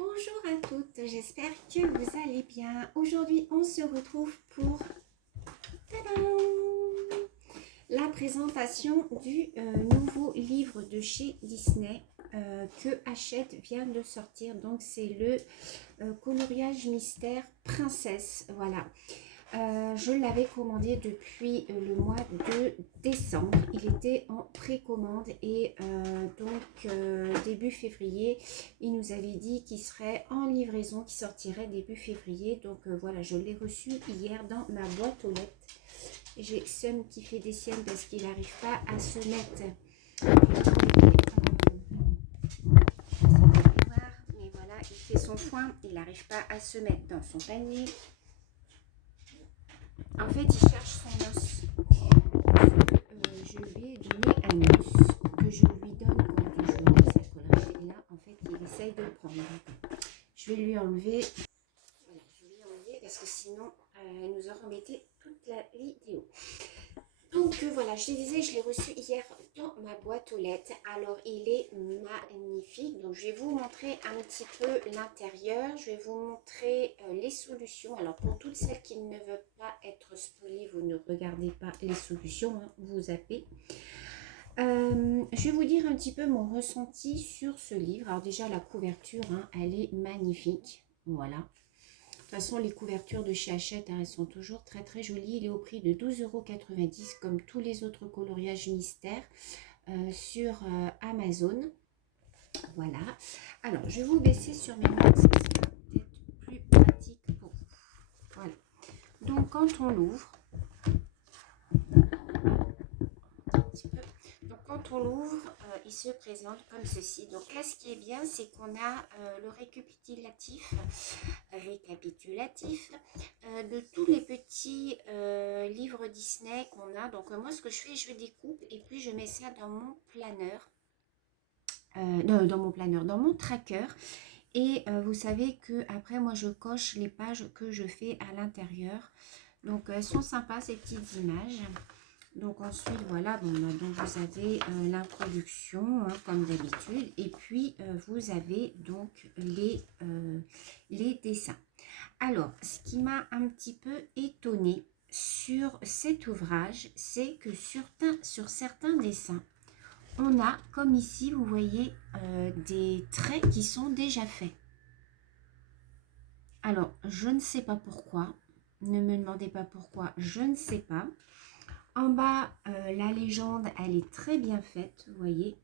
Bonjour à toutes, j'espère que vous allez bien. Aujourd'hui, on se retrouve pour la présentation du nouveau livre de chez Disney que Hachette vient de sortir. Donc, c'est le coloriage mystère princesse. Voilà. Je l'avais commandé depuis le mois de décembre. Il était en précommande et début février, il nous avait dit qu'il serait en livraison, qui sortirait début février. Donc voilà, je l'ai reçu hier dans ma boîte aux lettres. J'ai Sam qui fait des siennes parce qu'il n'arrive pas à se mettre. Mais voilà, il fait son foin, il n'arrive pas à se mettre dans son panier. En fait, il cherche son os. Je lui ai donné un os que je lui donne quand je joue cette collerette. Et là, en fait, il essaye de le prendre. Je vais lui enlever. Voilà, je vais lui enlever parce que sinon, elle nous aurait embêté toute la vidéo. Donc voilà, je te disais, je l'ai reçu hier dans ma boîte aux lettres. Alors, il est magnifique. Donc, je vais vous montrer un petit peu l'intérieur. Je vais vous montrer les solutions. Alors, pour toutes celles qui ne veulent pas être spoilées, vous ne regardez pas les solutions, hein, vous zappez. Je vais vous dire un petit peu mon ressenti sur ce livre. Alors déjà, la couverture, hein, elle est magnifique. Voilà. De toute façon, les couvertures de chez Hachette, hein, elles sont toujours très très jolies. Il est au prix de 12,90 € comme tous les autres coloriages mystères sur Amazon. Voilà. Alors, je vais vous baisser sur mes mains, ça sera peut-être plus pratique pour vous. Voilà. Donc, quand on l'ouvre, il se présente comme ceci. Donc là, ce qui est bien, c'est qu'on a le récapitulatif de tous les petits livres Disney qu'on a. Donc moi, ce que je fais, je découpe et puis je mets ça dans mon planeur. Dans mon tracker. Et vous savez que après, moi, je coche les pages que je fais à l'intérieur. Donc, elles sont sympas, ces petites images. Donc ensuite, voilà, donc vous avez l'introduction, hein, comme d'habitude. Et puis, vous avez donc les dessins. Alors, ce qui m'a un petit peu étonnée sur cet ouvrage, c'est que sur certains dessins, on a, comme ici, vous voyez, des traits qui sont déjà faits. Alors, je ne sais pas pourquoi. Ne me demandez pas pourquoi, je ne sais pas. En bas, la légende, elle est très bien faite, vous voyez.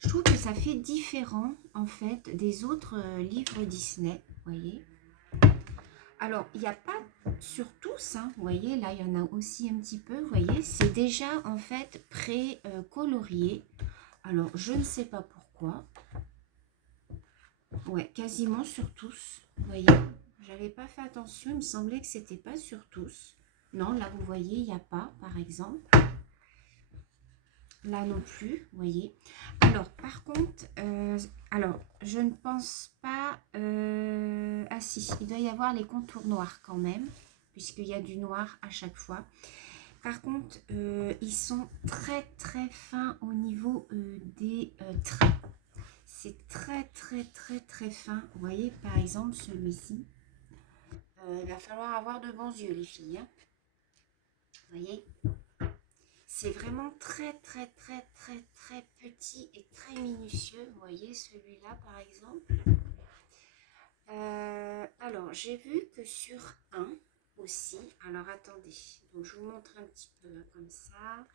Je trouve que ça fait différent, en fait, des autres livres Disney, vous voyez. Alors, il n'y a pas sur tous, hein, vous voyez, là, il y en a aussi un petit peu, vous voyez. C'est déjà, en fait, pré-colorié. Alors, je ne sais pas pourquoi. Ouais, quasiment sur tous, vous voyez. J'avais pas fait attention, il me semblait que c'était pas sur tous. Non, là, vous voyez, il n'y a pas, par exemple. Là non plus, vous voyez. Alors, par contre, je ne pense pas... ah si, il doit y avoir les contours noirs quand même, puisqu'il y a du noir à chaque fois. Par contre, ils sont très très fins au niveau des traits. C'est très très très très fin. Vous voyez, par exemple, celui-ci. Il va falloir avoir de bons yeux, les filles. Hein. Vous voyez ? C'est vraiment très très très très très petit et très minutieux. Vous voyez celui-là par exemple. Alors j'ai vu que sur un aussi. Alors attendez. Donc je vous montre un petit peu comme ça.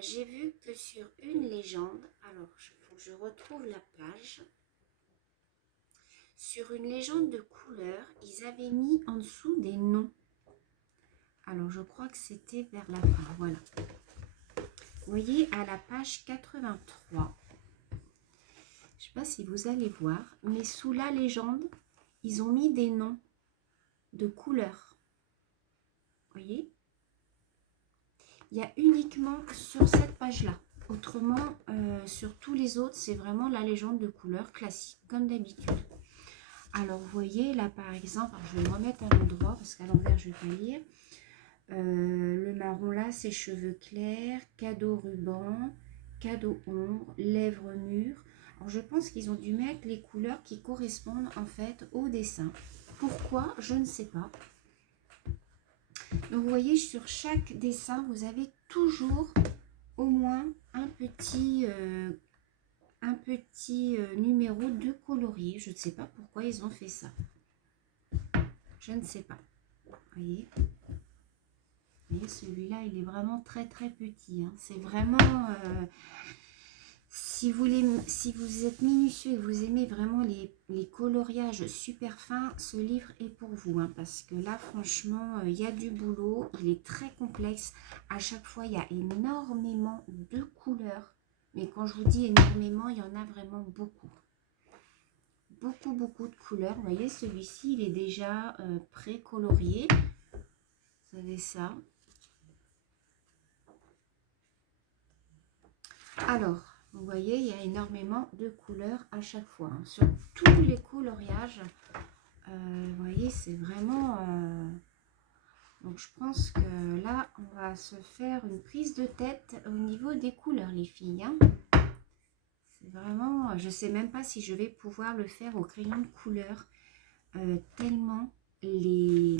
J'ai vu que sur une légende. Alors il faut que je retrouve la page. Sur une légende de couleur, ils avaient mis en dessous des noms. Alors je crois que c'était vers la fin. Voilà. Vous voyez, à la page 83, je ne sais pas si vous allez voir, mais sous la légende, ils ont mis des noms de couleurs. Vous voyez? Il y a uniquement sur cette page-là. Autrement, sur tous les autres, c'est vraiment la légende de couleurs classique, comme d'habitude. Alors, vous voyez, là, par exemple, je vais me remettre à l'endroit, parce qu'à l'envers, je ne vais pas lire. Le marron, là, c'est cheveux clairs, cadeau ruban, cadeau ombre, lèvres mûres. Alors, je pense qu'ils ont dû mettre les couleurs qui correspondent en fait au dessin. Pourquoi? Je ne sais pas. Donc, vous voyez, sur chaque dessin, vous avez toujours au moins un petit numéro de colorier. Je ne sais pas pourquoi ils ont fait ça. Je ne sais pas. Vous voyez, celui-là, il est vraiment très très petit. Hein. C'est vraiment... si vous êtes minutieux et vous aimez vraiment les coloriages super fins, ce livre est pour vous. Hein, parce que là, franchement, il y a du boulot. Il est très complexe. À chaque fois, il y a énormément de couleurs. Mais quand je vous dis énormément, il y en a vraiment beaucoup. Beaucoup de couleurs. Vous voyez, celui-ci, il est déjà pré-colorié. Vous avez ça. Alors, vous voyez, il y a énormément de couleurs à chaque fois. Hein. Sur tous les coloriages, vous voyez, c'est vraiment... Donc, je pense que là, on va se faire une prise de tête au niveau des couleurs, les filles. Hein. C'est vraiment... Je ne sais même pas si je vais pouvoir le faire au crayon de couleur. Tellement les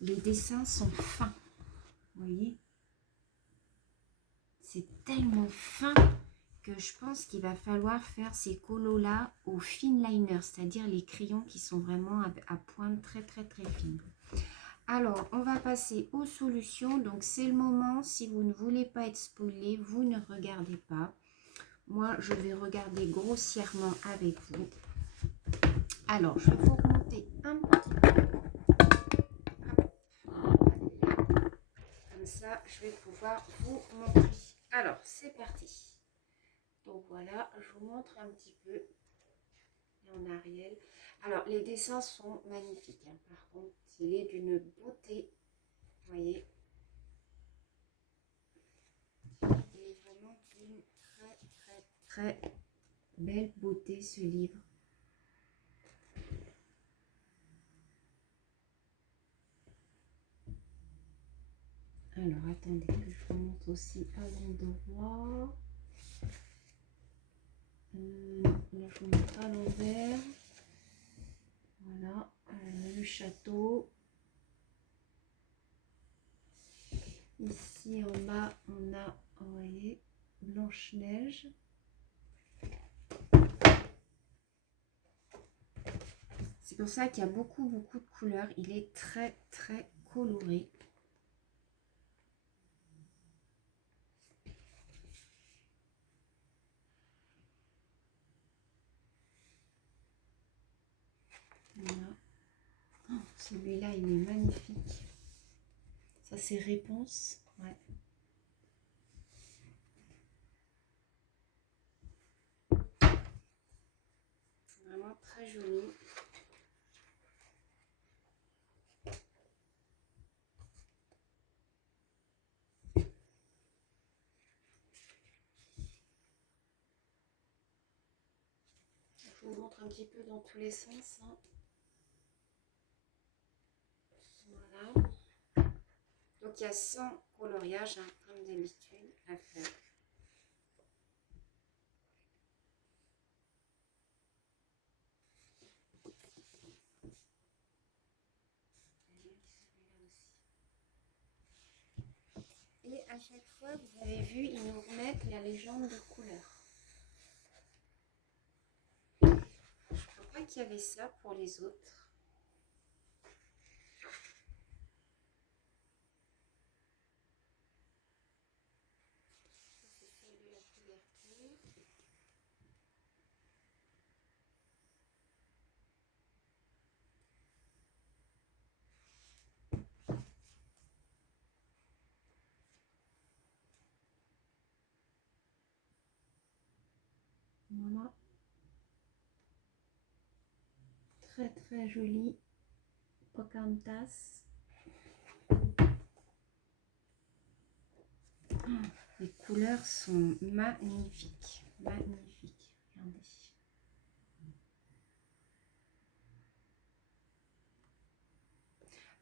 dessins sont fins. Vous voyez, c'est tellement fin que je pense qu'il va falloir faire ces colos là au finliner, c'est-à-dire les crayons qui sont vraiment à pointe très fine. Alors, on va passer aux solutions. Donc, c'est le moment. Si vous ne voulez pas être spoilé, vous ne regardez pas. Moi, je vais regarder grossièrement avec vous. Alors, je vais vous remonter un petit peu. Comme ça, je vais pouvoir vous montrer. Alors, c'est parti. Donc voilà, je vous montre un petit peu en arrière. Alors, les dessins sont magnifiques. Hein. Par contre, il est d'une beauté. Vous voyez. Il est vraiment d'une très belle beauté, ce livre. Alors, attendez que je vous montre aussi à l'endroit. Là, je vous montre à l'envers. Voilà, le château. Ici, en bas, on a, vous voyez, Blanche-Neige. C'est pour ça qu'il y a beaucoup de couleurs. Il est très coloré. Voilà. Oh, celui-là, il est magnifique. Ça, c'est Réponse. Ouais. Vraiment très joli. Je vous montre un petit peu dans tous les sens. Hein. Voilà. Donc, il y a 100 coloriages, hein, comme d'habitude, à faire. Et à chaque fois, vous avez vu, ils nous remettent la légende de couleur. Je crois qu'il y avait ça pour les autres. Voilà. Très joli. Pocahontas. Les couleurs sont magnifiques. Magnifiques. Regardez.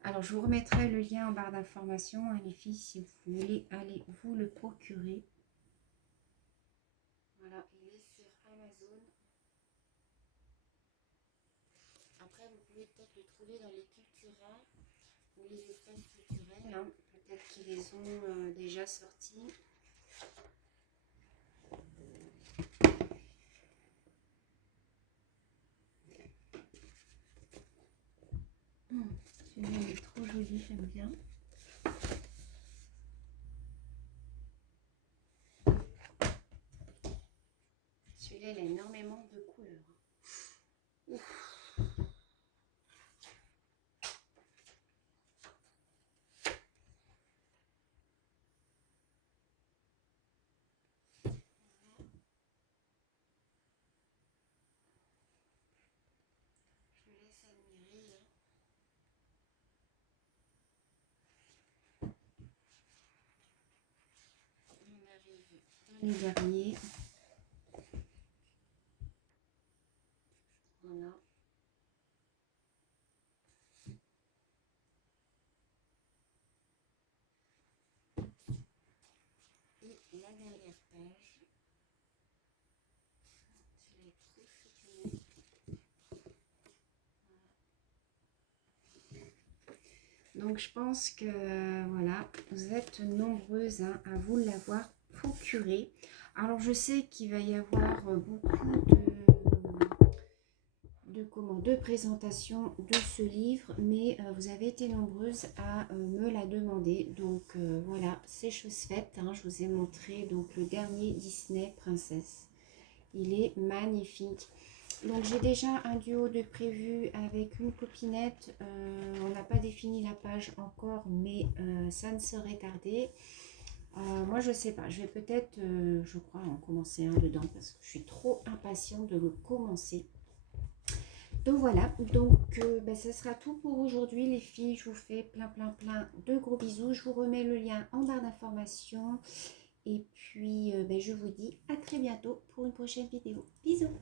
Alors, je vous remettrai le lien en barre d'information, hein, les filles, si vous voulez aller vous le procurer. Voilà, il est sur Amazon. pouvez peut-être le trouver dans les Cultura ou les espaces culturels. Hein. Peut-être qu'ils les ont déjà sortis. Celui-là est trop joli, j'aime bien. Celui-là, il a énormément de couleurs. Ouf. Je vous laisse admirer. On arrive dans Le dernier. Voilà. et la dernière page. Celui-là est trop soutenu. Donc je pense que voilà, vous êtes nombreuses hein, à vous l'avoir procuré. Alors je sais qu'il va y avoir beaucoup de présentations de ce livre, mais vous avez été nombreuses à me la demander. Donc voilà, c'est chose faite. Hein. Je vous ai montré donc le dernier Disney Princesse. Il est magnifique. Donc j'ai déjà un duo de prévu avec une copinette. On n'a pas défini la page encore, mais ça ne saurait tarder. Moi je sais pas, je vais peut-être, je crois, en commencer un dedans parce que je suis trop impatiente de le commencer. Donc voilà, donc ça sera tout pour aujourd'hui les filles. Je vous fais plein de gros bisous. Je vous remets le lien en barre d'informations. Et puis je vous dis à très bientôt pour une prochaine vidéo. Bisous.